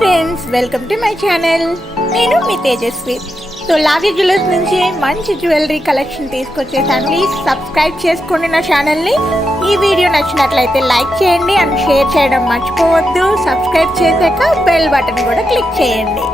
Friends, welcome to my channel. నేను మీ Tejaswi. So లావీ jewellers నుంచి మంచి జ్యువెలరీ కలెక్షన్ తీసుకొచ్చేసాను. ప్లీజ్ సబ్స్క్రైబ్ చేసుకోండి నా ఛానల్ని. ఈ వీడియో నచ్చినట్లయితే లైక్ చేయండి అండ్ షేర్ చేయడం మర్చిపోవద్దు. సబ్స్క్రైబ్ చేశాక బెల్ బటన్ కూడా క్లిక్ చేయండి.